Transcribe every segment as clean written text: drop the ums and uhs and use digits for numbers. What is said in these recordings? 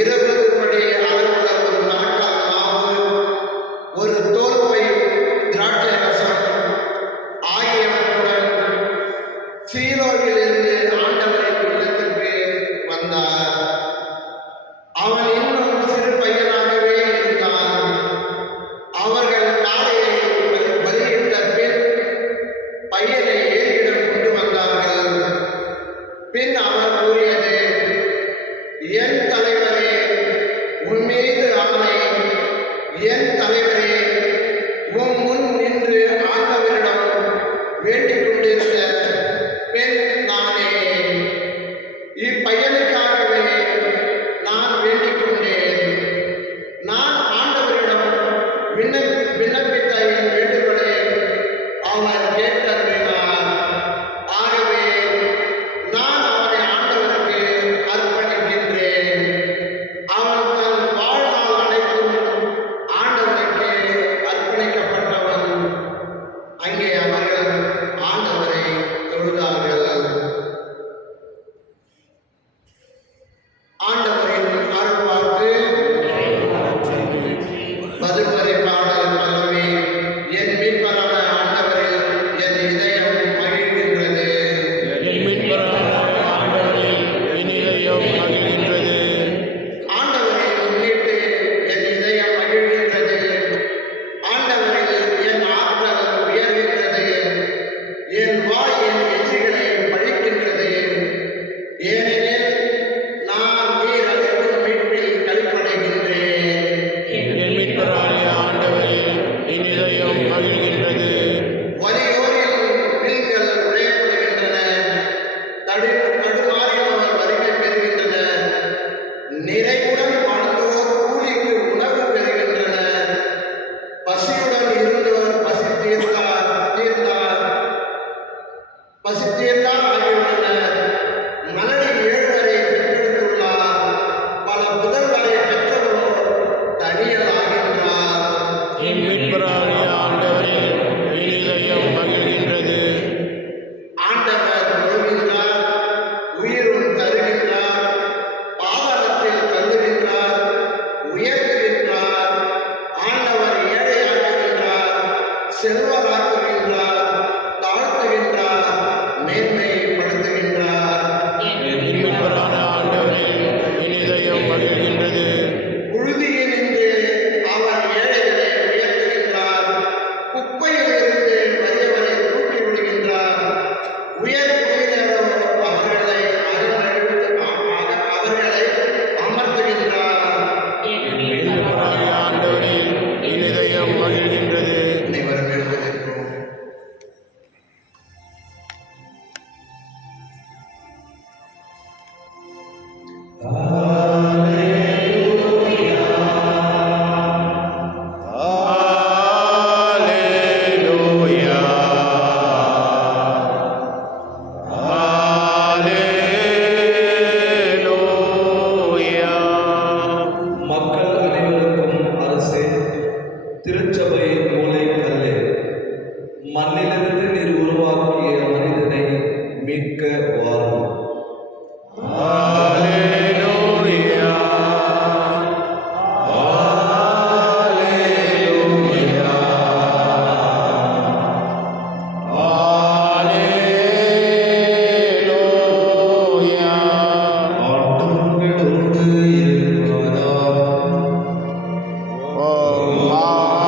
இரவு அவன் இன்னும் சிறு பையனாகவே இருந்தான். அவர்கள் காளையை பலியிட்ட பின் பையனை ஏரியிடம் கொண்டு வந்தார்கள். பின் அவர் கூறியது, என் தலைவரே, உன்மீது ஆணை, என் தலைவரே, உன் முன் நின்று ஆண்டவரிடம் வேண்டிக் கொண்டிருந்த பெண் நானே. இப்பையனுக்காகவே நான் வேண்டிக் கொண்டேன். நான் ஆண்டவரிடம் விண்ணப்பித்த என் வேண்டுகோளை அவர் கேட்டருளினார். ஆகவே நான் அவனை ஆண்டவருக்கு அர்ப்பணிக்கின்றேன். அவன் தன் வாழ்நாள் அனைத்தும் ஆண்டவருக்கு அர்ப்பணிக்கப்பட்டவன். அங்கே அவர்கள் ஆண்டவரை தொழுதார்கள். ஆண்டவரின் அருள்வாக்கு. பதிலுரை பாடல் பல்லவி. என் மீட்பரான ஆண்டவரில் என் இதயம் மகிழ்கின்றது. என் மீட்பரான ஆண்டவரில் என் இதயம் மகிழ்கின்றது. ஆண்டவரை முன்னிட்டு என் இதயம் மகிழ்கின்றது. ஆண்டவரில் என் ஆற்றல் உயர்கின்றது. என் வாய் என் எச்சிகளை பழிக்கின்றது. ஏனெனில் நான் நீர் அளிக்கும் மீட்பில் களிப்படைகின்றேன். என் மீட்பராகிய ஆண்டவரில் என் இதயம் மகிழ்கின்றது. வலியோரில் வில்கள் உடையப்படுகின்றன. தடுமாறினோர் வலிமை பெறுகின்றனர். நிறைவுடன் வாழ்ந்தோர் கூலிக்கு உணவு பெறுகின்றனர். பசியுடன் இருந்தோர் பசி தீர்ந்தார் ஆகியுள்ளனர். மலடி 7 வரை பெற்றெடுத்துள்ளார். பல புதல்வரை பெற்றவரோ தனியலாகின்றார். என் மீட்பராகிய ஆண்டவரில் என் இதயம் மகிழ்கின்றது. ஆண்டவர் உழுகின்றார், உயிரும் தருகின்றார், பாதாளத்தில் தள்ளுகின்றார், உயர்த்துகின்றார். ஆண்டவர் ஏழையாக்குகின்றார், செல்வராக்குகின்றார், தாழ்த்துகின்றார், மேன்மைப்படுத்துகின்றார். என் மீட்பரான ஆண்டவரில் என் இதயம் மகிழ்கின்றது. புழுதியினின்று அவர் ஏழைகளை உயர்த்துகின்றார், குப்பையிலிருந்து வறியவரை தூக்கி விடுகின்றார். உயர் குடியினரோ அவர்களை அமர்த்துகின்றார். என் மீட்பராகிய ஆண்டவரில் என் இதயம் மகிழ்கின்றது. அனைவரும் எழுந்திருக்கிறோம். Alleluia. Alleluia. மக்கள் அனைவருக்கும் அரசே, திருச்சபை மூலைக்கல்லே, மண்ணிலிருந்து நீர் உருவாக்கிய மனிதனை மீட்க வாரும். Alleluia. Alleluia. Alleluia. ஆண்டவர்களோடு இருப்பாராக. ஓம்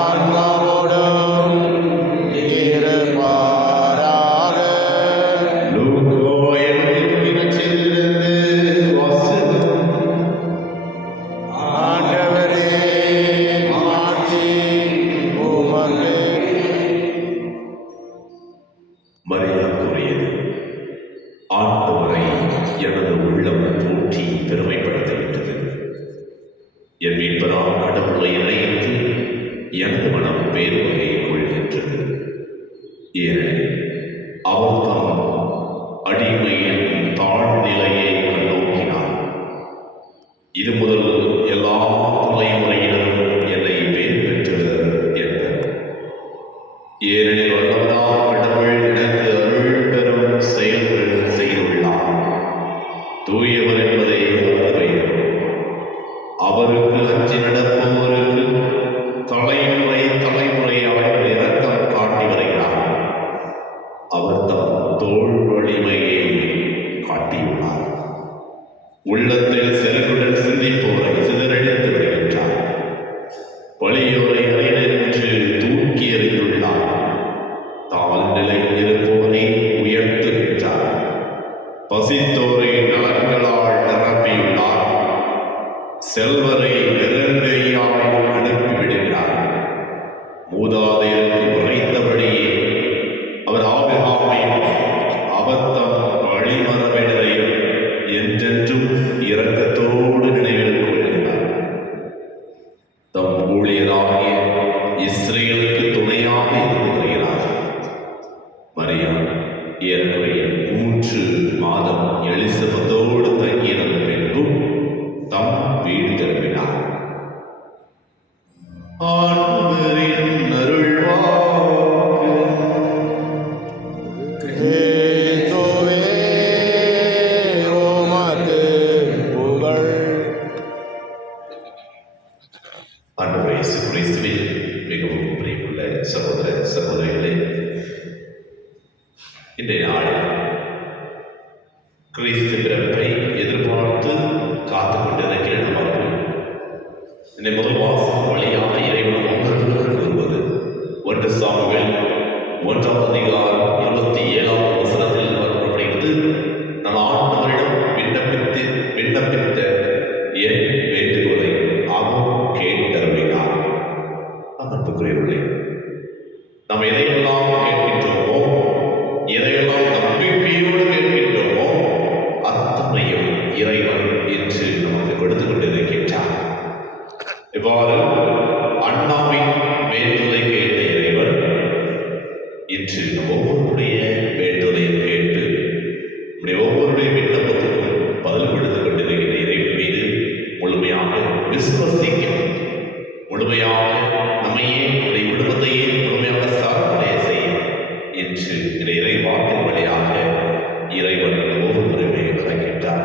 ஆன்மாவோடும் இருப்பாராக. லூக்கா எழுதிய நற்செய்தியிலிருந்து வாசகம். ஆண்டவரே மாட்சி உமக்கு. மரியா கூறியது, ஆண்டவரை எனது உள்ளம் போற்றி பெருமைப்படுத்திவிட்டது. என் மீட்பரால் கடவுளை இணைத்து எனது மனம் பேருவகை கொள்கின்றது. ஏனெனில் அவர் தம் அடிமையின் தாழ்நிலையை கண்ணோக்கினார். இது முதல் எல்லா தலைமுறையினரும் என்னை பேர் பெற்றவர் என்பர். ஏனெனில் வல்லவரால் கடவுள் எனக்கு அருள் பெறும் செயல்கள் செய்துள்ளார். தூயவர் என்பதை அவர் பெயர். அவருக்கு அஞ்சி நடப்பவருக்கு தலைமுறை தலைமுறையாக இரக்கம் காட்டி வருகிறார். அவர் தம் தோள் வலிமையை காட்டியுள்ளார். உள்ளத்தில் செருக்குடன் சிந்திப்போரை வெறுங்கையாய் அனுப்பிவிடுகிறார். மூதாதையருக்கு உரைத்தபடியே அவர் ஆபிரகாமையும் அவர்தம் வழிமரபினரையும் என்றென்றும் இரக்கத்தோடு நினைவில் கொள்கிறார். தம் ஊழியராகிய இஸ்ரேலுக்கு துணையாக இருந்து வருகிறார். மரியாம் ஏறக்குறைய 3 மாதம் எலிசபெத்தோடு தங்கியிருந்த பின்பும் தம் வீடு திரும்பினார். ஆண்டவரின் அருள்வாக்கு. கிறிஸ்துவே உமக்கு புகழ். ஆண்டவர் இயேசு கிறிஸ்துவில் மிகவும் பிரியமுள்ள சகோதர சகோதரிகளே, இன்றைய நாளில் கிறிஸ்து பிறப்பை எதிர்பார்த்து காத்துக் கொண்டிருக்கிற நமக்கு இந்த முதல் வாசகம் வழியாக இறைவன் ஒவ்வொருவரும் வருவது 1 சாமுவேல் 1ஆம் அதிகாரம் 27ஆம் வசனத்தில் வரப்படுகிறது. நான் ஆண்டவரிடம் விண்ணப்பித்த என் வேண்டுகோளை அவர் கேட்டருளினார். அன்புக்குரியவர்களே, நாம் எதையெல்லாம் கேட்கின்றோமோ, எதையெல்லாம் நம்பிக்கையோடு கேட்கின்றோமோ, அத்தனையும் இறைவன் என்று நமக்கு கொடுத்துக் கொண்டிருக்கின்றார். இவ்வாறு அண்ணாவின் வேண்டுதலை கேட்ட இறைவன் இன்று ஒவ்வொருடைய வேண்டுதலையும் கேட்டு நம்முடைய ஒவ்வொருடைய விண்ணப்பத்துக்கும் பதில் கொடுத்துக் கொண்டிருக்கின்ற இறைவன் மீது முழுமையாக விசுவசிக்க, முழுமையாக நம்மையே நம்முடைய குடும்பத்தையே முழுமையாக சார்படைய செய்ய என்று இந்த இறைவாக்கின் வழியாக இறைவன் ஒவ்வொருவருமே அழைக்கின்றார்.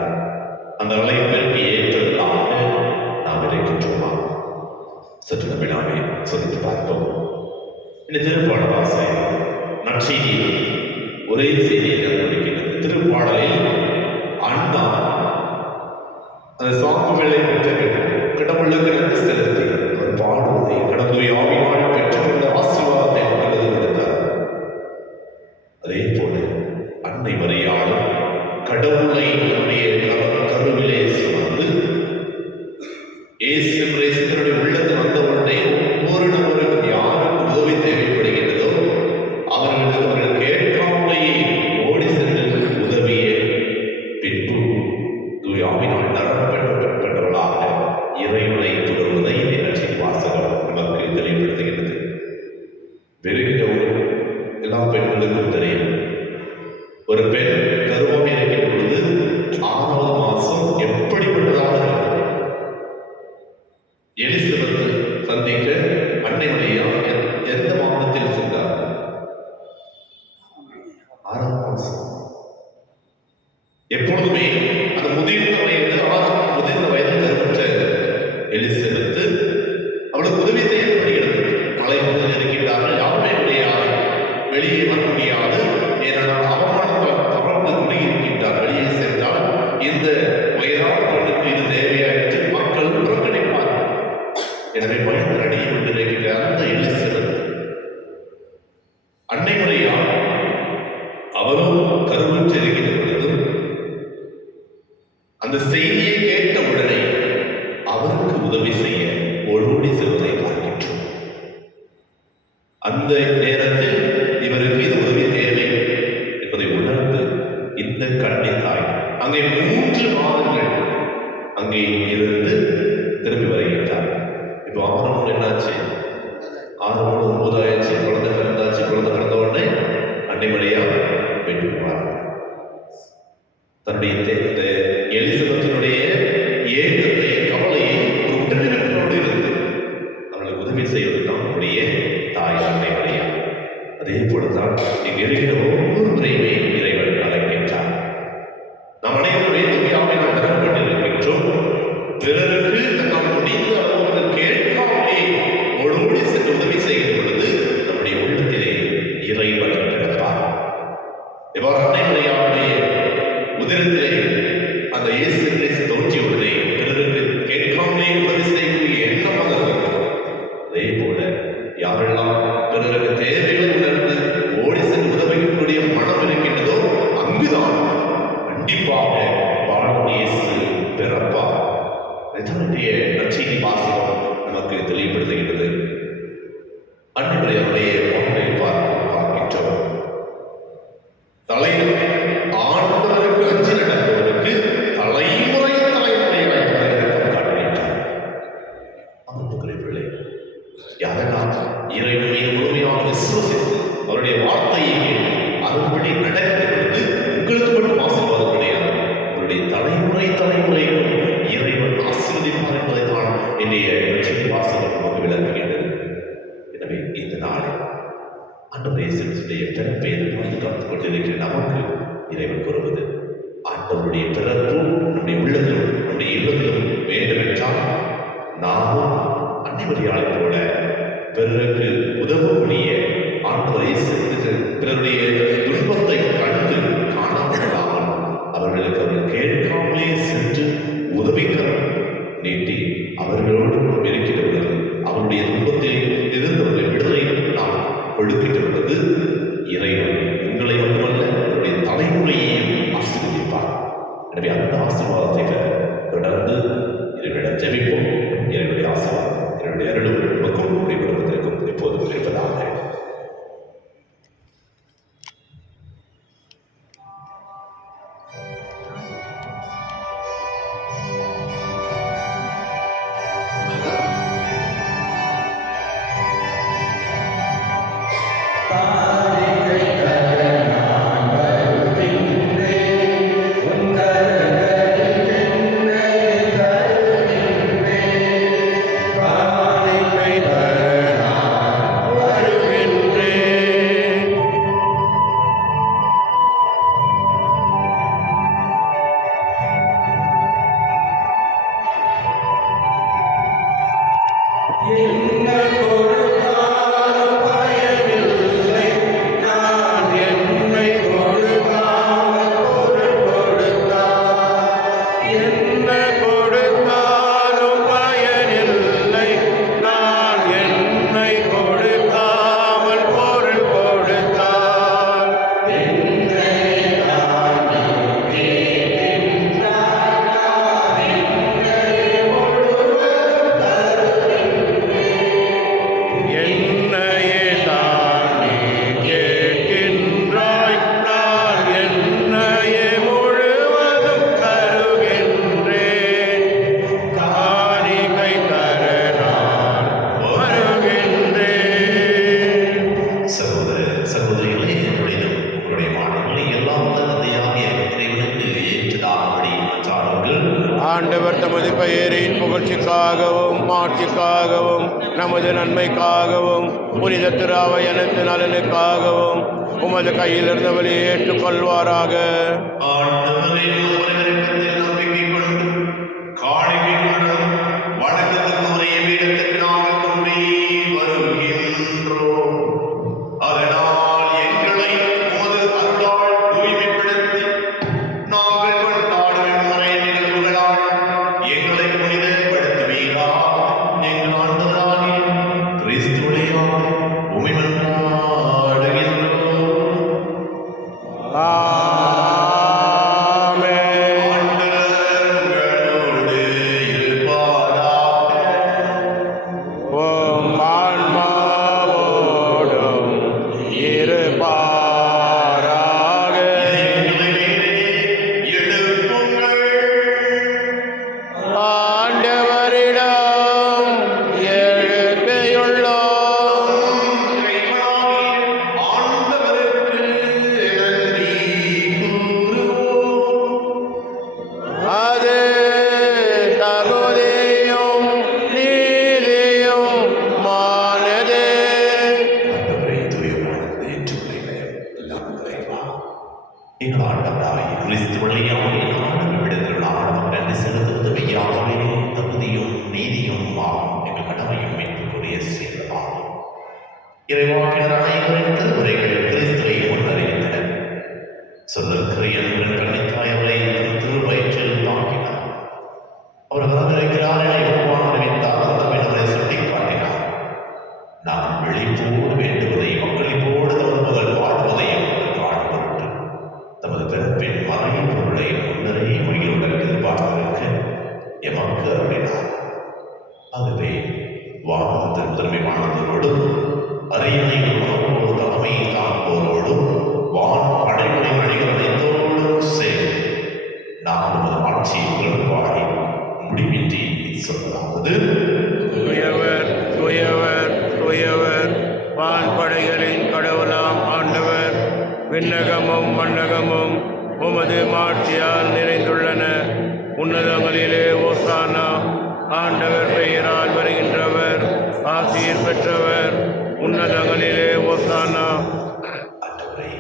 அந்த அழைப்பிற்கு ஏற்றதாக நாம் இருக்கின்றோமா? சற்று நம்மிடாமே சொல்லித்து பார்ப்போம். இந்த திருப்பாடல் வாசகம் நற்செய்தியில் ஒரே செய்தியை கண்டுபிடிக்கிறது. திருப்பாடலில் அண்ணா அந்த சாமுவேலை பெற்ற கடவுளுக்கு நன்றி செலுத்தி அவர் பாடுவதை கடவுளை ஆவினால் பெற்றுக்கொண்ட ஆசீர்வாதத்தை மக்களுக்கு கொடுத்தார். அதே போல அன்னை மரியாள் கடவுளை நம்முடைய கருவிலே சுமந்து இயேசு கிறிஸ்துவினுடைய உள்ளத்தில் வந்த உடனே ஒவ்வொரு நபருக்கும் யாருக்கு உதவி தேவைப்படுகிறதோ அவர்கள் கேட்காமலேயே ஓடி சென்று உதவிய பின்பு தூயாவினால் பெற்றவர்களாக இறைவனை தொடர்வதை நிகழ்ச்சி வாசகம் நமக்கு தெளிவுபடுத்துகிறது. பெருகின்றவர்கள் எல்லா பெண்களுக்கும் தெரியும். ஒரு பெண் கருவாக இருக்கின்ற பொழுது 6வது மாதம் எப்படிப்பட்டதாக இருக்கும்? எலிசபெத்து சந்திக்க அன்னை மரியாள் எந்த மாதத்தில் சென்றார்? 6ஆம் மாதம். எப்பொழுதுமே அந்த முதிர்ந்த வயதில் கருவுற்ற எலிசபெத்து அவளுக்கு உதவி தேவைப்படுகிறது. மலை முதல் இருக்கின்றார்கள், யாருமே முடியாது, வெளியே வர முடியாது. ஏனென்றால் அவமானத்தால் தவழ்ந்து குடியிருக்கின்றார். வெளியே சென்றால் இந்த வயதான பெண்ணுக்கு இது தேவையாயிற்று மக்கள் புறக்கணிப்பார். எனவே பயந்து அடியை கொண்டிருக்கின்ற அந்த எலிசபெத் அன்னை மரியாள் அவரும் கருவுற்று இருக்கின்ற பொழுது அந்த செய்தியை கேட்ட உடனே அவருக்கு உதவி செய்ய ஓடோடி செல்வதை பார்க்கின்றோம். அந்த நேரத்தில் இவருக்கு இது உதவி தேவை என்பதை உணர்ந்து இந்த கண்ணித்தாய் அங்கே 3 மாதங்கள் அங்கே இருந்து திரும்பி வருகின்றார். இப்போ 6 மூணு என்னாச்சு? 6 மூணு 9 ஆயிடுச்சு. குழந்தை பிறந்தாச்சு. குழந்தை பிறந்த உடனே அன்னை மரியாள் வீட்டுக்கு வராங்க. தன்னுடைய எலிசபெத்தினுடைய ஏக்கத்தை, கவலையை ஒரு உடனிருக்கிறோட வாசகம் நமக்கு தெளிவுபடுத்துகிறது. அன்றைய வாக்கை பார்க்கின்றோம். ஆண்டவருக்கு அஞ்சி நடப்பவருக்கு தலைமுறையாக இரக்கம் காட்டுகின்றார். அன்புக்குரியவர்களே, யாரெல்லாம் இறைவன் மீது முழுமையாக விசுவசித்து அவருடைய வார்த்தையை அதன்படி நடக்கிறது உங்களுக்கு மட்டும் ஆசீர்வாதம் கிடையாது, உங்களுடைய தலைமுறைக்கும் இறைவன் ஆசீர்வதிப்பார் என்பதை தான் என்னுடைய வாசகம் நமக்கு விளக்குகின்றது. எனவே இந்த நாளில் ஆண்டவர் இயேசுவுடைய பிறப்பை எதிர்பார்த்து காத்துக் கொண்டிருக்கிற நமக்கு இறைவன் கூறுவது, ஆண்டவருடைய பிறப்பு நம்முடைய உள்ளத்திலும் நம்முடைய இல்லத்திலும் வேண்டும் என்றால் நாமும் அன்னைமரியாளை போல பிறருக்கு உதவக்கூடிய ஆண்டவர் இயேசு பிறருடைய துன்பத்தை கண்டு காணாமல் அவர்களுக்கு அவர் கேட்காமலே சென்று உதவிக்கரம் நீட்டி அவர்களோடு இருக்கிறவர்கள் அவருடைய துன்பத்தை இருந்தவர்களை விடுதலை நாம் கொடுக்கின்றது. இறைவன் உங்களை மட்டுமல்ல அவருடைய தலைமுறையையும் ஆசீர்வதிப்பார். எனவே அந்த ஆசீர்வாதத்தை தொடர்ந்து இறைவனிடம் ஜெபிப்போம். இறைவனுடைய ஆசீர்வாதம் என்னுடைய அருளும் நமக்கும் உடைய குடும்பத்திற்கும் எப்போதும் இருப்பதாக. ஆண்டவர் தமது பெயரின் புகழ்ச்சிக்காகவும் மாட்சிக்காகவும் நமது நன்மைக்காகவும் புனித திராவை அனைத்து நலனுக்காகவும் உமது கையில் இருந்தவரை ஏற்றுக்கொள்வாராக. எமக்கு அருளினார். ஆக எனவே வானத்தில் முதன்மையானவரோடும் அரியணைகளோடு தலைமையை தாங்குவோரோடும் வான் படைகளை அணிகளோடும் சேர்ந்து நாம் நமது ஆட்சியை உணர்வாய் முடிவின்றி சொன்னதாவது தூயவர் தூயவர் தூயவர் வான்படைகளின் கடவுளாம் ஆண்டவர், விண்ணகமும் மண்ணகமும் உமது மாட்சியால் நிறைந்துள்ளன. உன்னதங்களிலே ஓசானா. ஆண்டவர் பெயரால் வருகின்றவர் ஆசீர் பெற்றவர். உன்னதங்களிலே ஓசானா. ஆண்டவரே,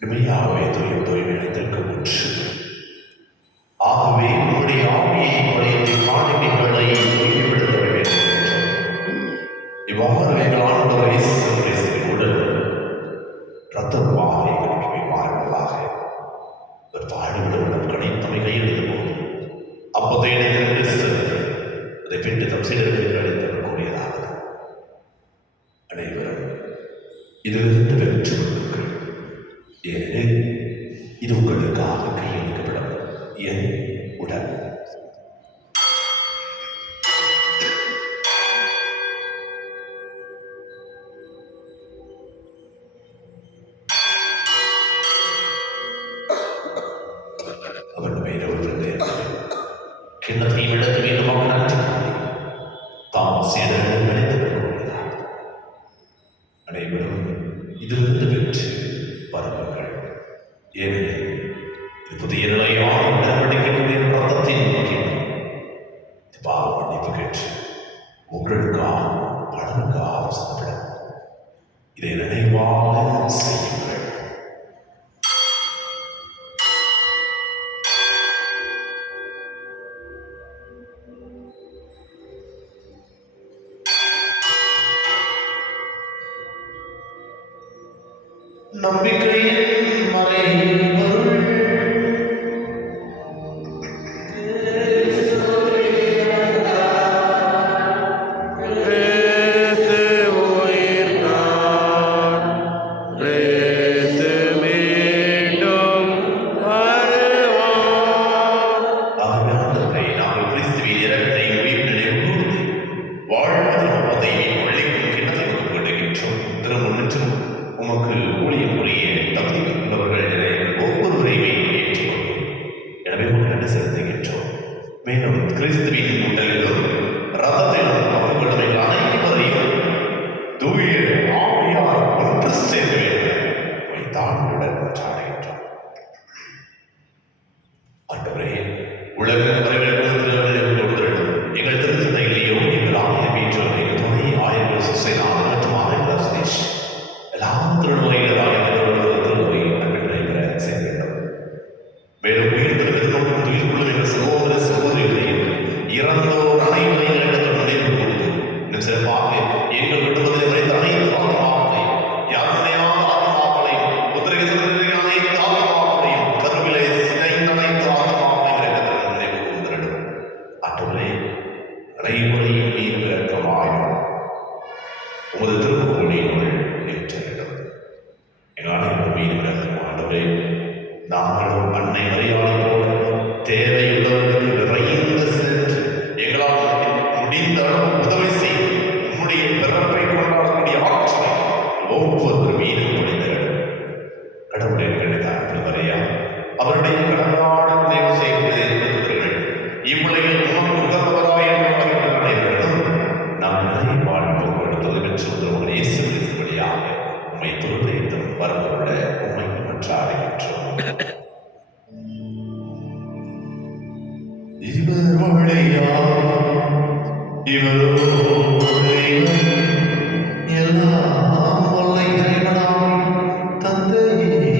இமையாவே தூய்மை அடைந்திருக்க முற்று. ஆகவே உம்முடைய ஆவியை குறைந்து காணிக்கைகளை தூய்மைப்படுத்த வேண்டும். இவ்வாறு எங்கள் ஆண்டவர் இயேசு கிறிஸ்துவின் உடல் இரத்தமாக எங்களுக்கு மாறுவதாக ஒரு தாழ்விடம் கணித்தமை கையெழுந்த போது அப்போது எனக்கு கிறிஸ்து அதை பெற்று தம் சீடர்களுக்கு அளித்தவர் கூறியதாவது, அனைவரும் இதிலிருந்து பெற்று கொள்ளுங்கள், ஏனெனில் இது உங்களுக்காக கையெழுக்கப்படும் என் உடல். அவன் மேலோடு கிண்ணத்தையும் எடுத்து மீண்டும் அவன் அஞ்சுகிறான். தாம் சீடர்கள் அளித்தவர் கூறினார், அனைவரும் இதிலிருந்து பெற்று பரவுங்கள், ஏனெனில் இது புதிய நிலையான உடன்படிக்கைக்குரிய ரத்தத்தின் கிண்ணம். இது பாவ மன்னிப்பு கேட்டு உங்களுக்காக பலனுக்காக அவசரப்படும். இதை நினைவாக செய்யுங்கள். நம்பிக்கையின் மறைபொருள் கிறிஸ்து உயிர்த்தார், கிறிஸ்து மீண்டும் வருவார். ஆகவே நாங்கள் கிறிஸ்துவின் இறப்பினை உயிர் நினைவு கூர்ந்து வாழ்வதன் உதவியை ஒழிக்கும் கிண்ணத்தை கொண்டுகின்றோம். திருமுன்னிற்றும் உமக்கு ஊழியம் புரிய தகுதி உள்ளவர்கள் ஒவ்வொருவரையுமே ஏற்றுக்கொண்டு எனவே நன்றி செலுத்துகின்றோம். மேலும் கிறிஸ்துவின் உடலிலும் ரதத்திலும் அவர்களுடைய அனைவரையும் தூய ஆவியார் ஒன்று சேர்ந்து தாழ்வுடன் சாடுகின்றோம். ஆண்டவரே, உலக எங்கள் திருத்தந்தையிலேயோ எங்கள் ஆலய வீட்டோ எங்கள் துணை ஆயிரம் சுசைனார் மற்றும் ஆயிரம் சுதேஷ் எல்லாம் திருநோய்களாக திருநோய் நடைபெற செய்ய வேண்டும். மேலும் உயிர்த்தெழுந்து நோக்கும் துயிர்க்குள்ள எங்கள் சகோதர சகோதரிகளையும் இறந்தோர் அனைவரையும் இடத்தில் நினைவு கொண்டு இன்னும் சிறப்பாக எங்கள் விடுவதில் நிறைந்த அனைத்து ஆத்மாக்களையும் யாருடையான ஆத்மாக்களையும் உத்தரக சகோதரிகள் அனைத்து ஆத்மாக்களையும் கருவிலை சிதைந்த அனைத்து ஆத்மாக்களையும் இடத்தில் நினைவு கொண்டிருடும். ஆற்றலை அனைவரையும் மீது இறக்கமாயும் உமது திருப்புகழினுள் ஏற்றிடும். எங்கள் அனைவரும் மீது இறக்கமானவரே, நாங்களும் அன்னை மரியாதை போல தேவையுள்ளவர்களுக்கு விரைந்து சென்று எங்களால் முடிந்த அளவு உதவி செய்து உம்முடைய பிறப்பை கொண்டாடக்கூடிய ஆற்றலை ஒவ்வொரு மீதும் முடிந்திடும். கடவுளை கிடைத்தார்கள் வரையா அவருடைய கடமையான உதவி செய்வீர்கள். இவ்வுலகில் உமக்கு உகந்தவராய் அனைவரும் நாம் நிலை வாழ்வு கொடுத்தது பெற்று உதவுகிற இயேசு கிறிஸ்துவழியாக உம்மை துருதைத்தும் வரவுள்ள உண்மை மன்றாடுகின்றோம். இவர் வழியா இவரோடு எல்லாம் வல்ல இறைவனாம் தந்தையே,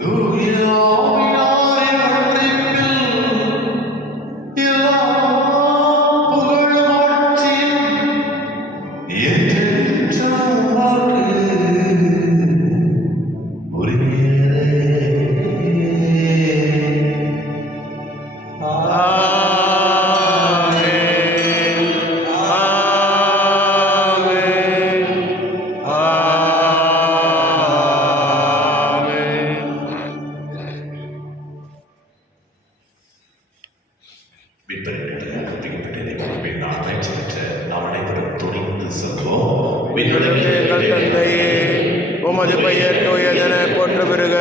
தூய ஆவியாரின் ஒன்றிப்பில் எல்லா புகழும் ஆட்சியும் என்றென்றும் உமக்கு உரியதே. ஆமென், ஆமென், நான் நினைச்சிட்டு நாம் அனைவரும் துணிந்து செல்வோம். விண்ணுலகில் எங்கள் தந்தையே, உமது பெயர் தூயதென போற்று பெறுக.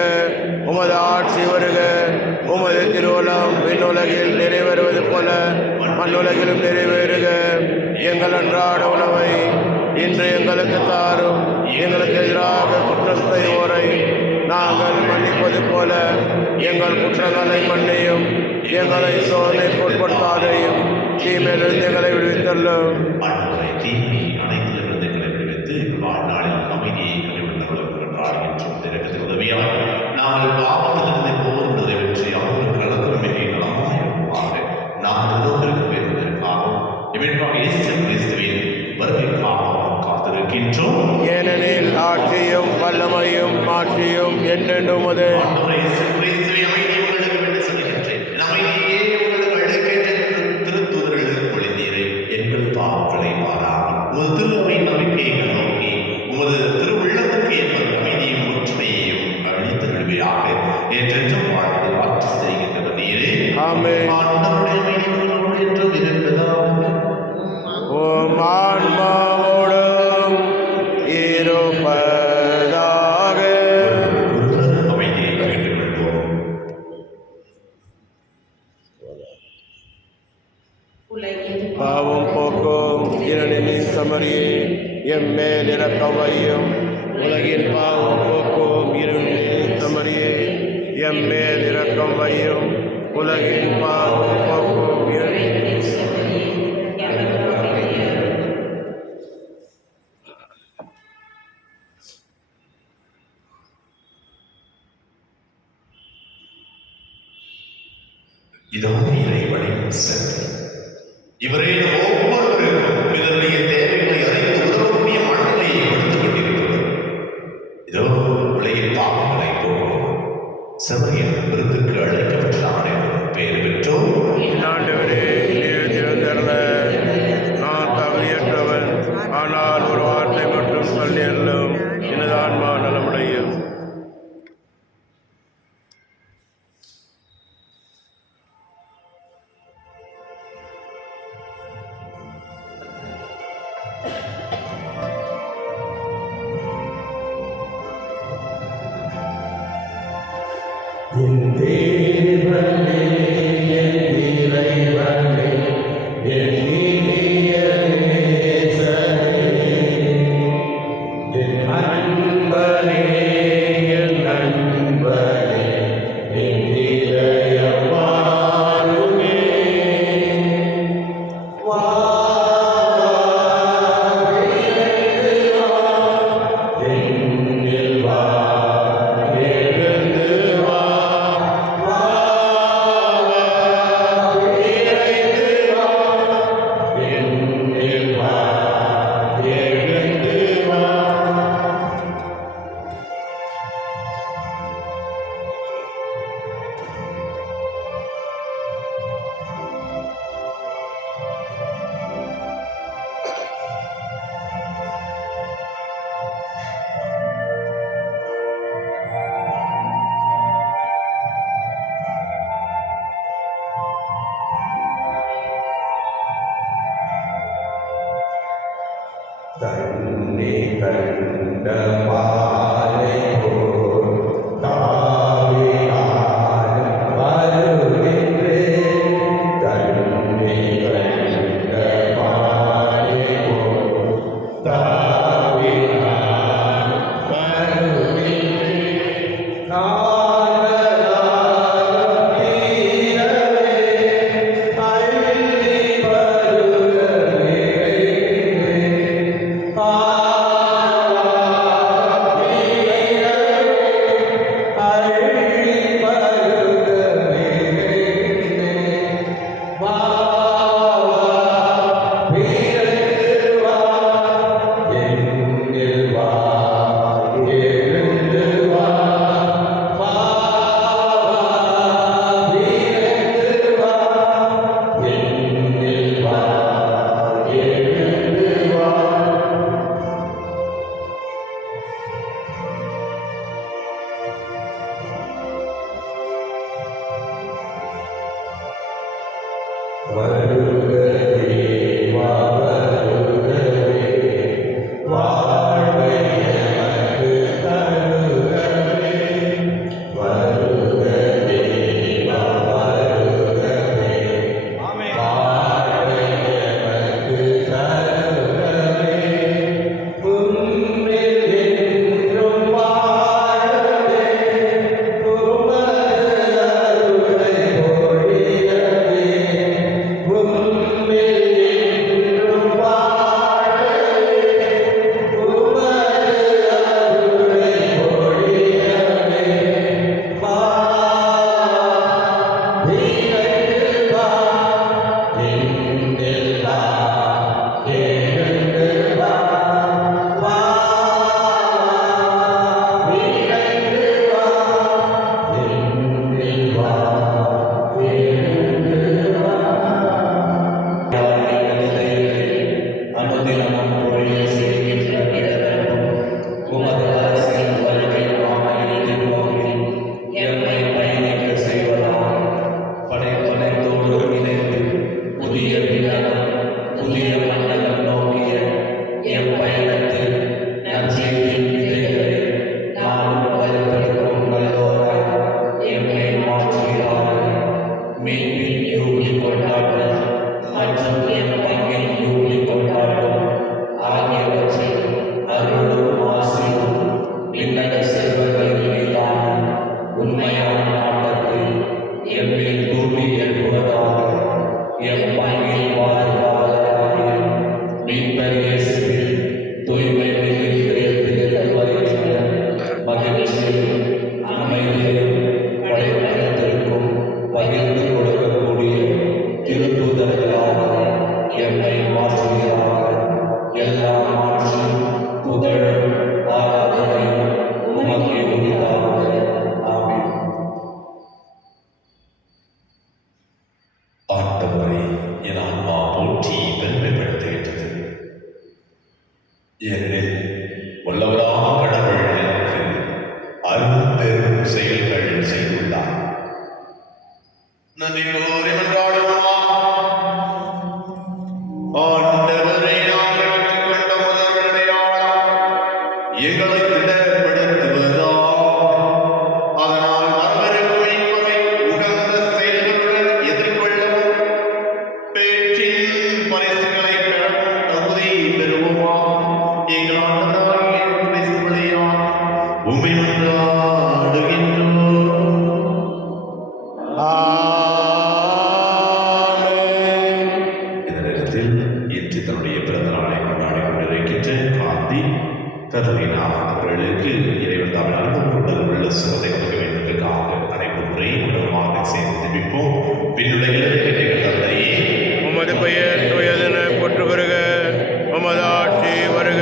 உமது ஆட்சி வருக. உமது திருவுளம் விண்ணுலகில் நிறைவேறுவது போல மண்ணுலகிலும் நிறைவேறுக. எங்கள் அன்றாட உணவை இன்று எங்களுக்கு தாரும். எங்களுக்கு எதிராக குற்றம் செய்வோரை நாங்கள் மன்னிப்பது போல எங்கள் குற்றங்களை மன்னியும். எங்களை சோதனைக்கு உட்படுத்தாதையும் தீமையிலிருந்து எங்களை விடுவித்தள்ளும். ஆண்டவரை தீமை அனைத்திலிருந்து எங்களை விடுவித்து வாழ்நாளில் அமைதியை கண்டுபிடித்து உதவியால் நாங்கள் பாவத்திலிருந்து எப்போதும் நிறைவேற்றி அவர்கள் கலந்துரையை நலமாயிருப்பாக நாம் திருவருக்கு பெறுவதற்காகவும் இவற்றாக இயேசு கிறிஸ்துவின் வருகைக்காகவும் காத்திருக்கின்றோம். ஏனெனில் ஆட்சியும் வல்லமையும் மாற்றியும் என்றென்றும் உமது. ஆண்டவரே இயேசு கிறிஸ்துவின் அமைதியை உங்களுக்கு விட்டு செல்கின்றேன். அமைதியே உங்களுக்கு அழைக்கின்ற திருத்தூதர்களுக்கு பொழிந்தீரே. எங்கள் பாவங்களை பாராமல் உமது திருவை நம்பிக்கையை நோக்கி உமது திருவுள்ளத்துக்கு ஏற்ப அமைதியும் ஒற்றுமையையும் அழித்து விடுவையாக என்றென்றும் வாழ்ந்து ஆட்சி செய்கின்றவர் நீரே. ஆமென். ஆண்டவருடைய அமைதி உங்களோடு என்றும் இருப்பதாக. உம் ஆன்மாவோடும் இருப்பதாக. அமைதியை கேட்டுக்கொள்வோம். பாவம் போக்கும் இரணின் சமரியே, எம்மேல் இரக்கம் வையும். உலகின் பாவம் போக்கும் இரணின் சமரியே, எம்மேல் இரக்கம் வையும். உலகின் பாவம் போக்கும் இரணின் இதோ இறைவனின் சென்று இவரே ஒவ்வொருவருக்கும் இதனுடைய தேவைகளை அறிந்து உதவக்கூடிய மனநிலையை கொடுத்துக் கொண்டிருக்கிறது. இதோ உலகின் பாவங்களை போக்கும் செவரியன் விருந்துக்கு அழைக்கப்பட்ட அனைவரும் பேர் பெற்றோம். ஆண்டவரே, நீர் திறந்தருள நான் தகுதியற்றவன். ஆனால் ஒரு வார்த்தை மட்டும் சொல்லியல்லும் எனது ஆன்மா நலமுடையும். தன்னை கண்ட பாலை போல் தாவியான் வருகின்றே. தன்னை கண்ட பாலை போல் தாவியான் வருகின்றே. காதலால் தீரவே அள்ளி வருகவே. ஆ எனும் புதிய மண்டலம் நோக்கிய என் பயணத்தில் நற்செய்தியின் விதைகளை நானும் பயிர்களிக்கும் நல்லோராய் என்னை மாற்றுகிறார்கள். மீட்பின் யூகி கொண்டாட்டம் மற்றும் என் பங்கின் யூகி கொண்டாட்டம் ஆகியவற்றை அருளும் ஆசியும் விண்ணக செல்வங்களின் மீதான உண்மையான நாட்டத்தில் எம்மில் தூவி எழுப்புவதாக என் பங்கில் பாதுகாவலராகிய மீட்பர் இயேசுவில் தூய்மை மிகு இதயத்திலிருந்து வருகின்ற மகிழ்ச்சியும் அமைதியும் படைப்பிடத்திற்கும் பகிர்ந்து கொடுக்கக்கூடிய திருத்தூதர்களாக என்னை மாற்றுகிறார்கள். எல்லா மாற்றும் புகழும் ஆராதனையும் உமக்கே உரித்தாக. ஆமென். ஆண்டவரை என் ஆன்மா போற்றி பெருமைப்படுத்துகின்றது. ஏனெனில் வல்லவரான கடவுள் எனக்கு அரும் பெரும் செயல்கள் செய்துள்ளார். நன்றி கூறி மன்றாடுவோம். ஆண்டவரை நாங்கள் பெற்றுக்கொண்ட முதல் அடையாளம் எங்களை திடப்படுத்துவதா, அதனால் வரவிருக்கும் மீட்பை உகந்த செயல்களுடன் எதிர்கொள்ளவும் பேற்றின் பரிசுகளை பெறவும் தகுதி பெறுவோமா. எங்கள் ஆண்டவராகிய கிறிஸ்து வழியாக உம்மை மன்றாடுகின்றோம். இந்த நேரத்தில் இன்று தன்னுடைய பிறந்த நாளை கொண்டாடி கொண்டிருக்கின்ற காந்தி கருதினா அவர்களுக்கு இறைவன் தமிழ் உள்ள சுகத்தை கொடுக்க வேண்டும் என்பதற்காக அனைத்து முறை குடும்பமாக சேர்ந்து தெரிவிப்போம். பின்னுடைய தந்தையே, உமது பெயர் தூயதென போற்று வருக, உமது ஆட்சி வருக,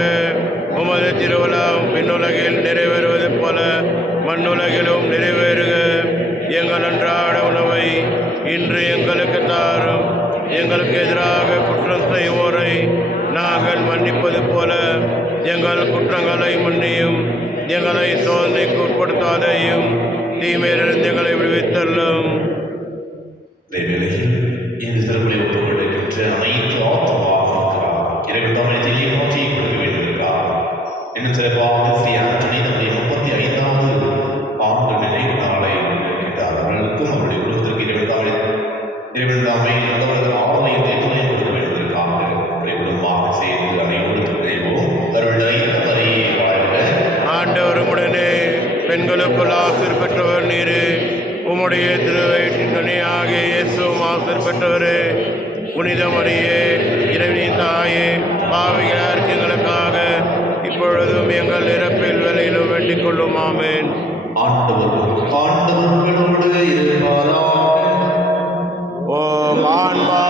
உமது திருவிழாம் விண்ணுலகில் நிறைவேறுவது போல மண்ணுலகிலும் நிறைவேறுக. எங்கள் அன்றாட உணவை இன்று எங்களுக்கு தாரும். எங்களுக்கு எதிராக குற்றம் செய்வோரை நாங்கள் மன்னிப்பது போல எங்கள் குற்றங்களை மன்னியும். எங்களை சோதனைக்கு உட்படுத்தாதையும், தீமையிலிருந்து எங்களை விடுவித்தள்ளும். வேளையில் இந்த திருமலை ஒப்புக் கொடுக்கின்ற அனைத்து ஆத்மாக்களுக்காக இறைவன் தமிழத்தை மாற்றி கொடுக்க வேண்டும் என்றார். இன்னும் சிறப்பாக ஸ்ரீ ஆண்டனி தன்னுடைய 35வது ஆண்டு நினைவு நாளை இருக்கின்றார். அவர்களுக்கும் அவருடைய குடும்பத்திற்கு இறைவன் தாமே நல்லவர்கள் ஆலயத்தை துணை கொடுக்க வேண்டும் என்பதற்காக அவருடைய குடும்பமாக சேர்ந்து அனைவரும் துணைவோம். அவருடைய மரியே வாழ்க. ஆண்டவர் உடனே பெண்களுக்குள் ஆசிர் பெற்றவர் நீரே. உம்முடைய திருவயிற்றின் கனியாகிய இயேசுவும் ஆசிர் பெற்றவரே. புனித மரியே, இறைவனின் தாயே, பாவிகளார் எங்களுக்காக இப்பொழுதும் எங்கள் இறப்பில் வேலையிலும் வேண்டிக் கொள்ளும். ஆமென். ஆண்டவர்களோடு இருப்பாராக. ஓம் ஆன்மா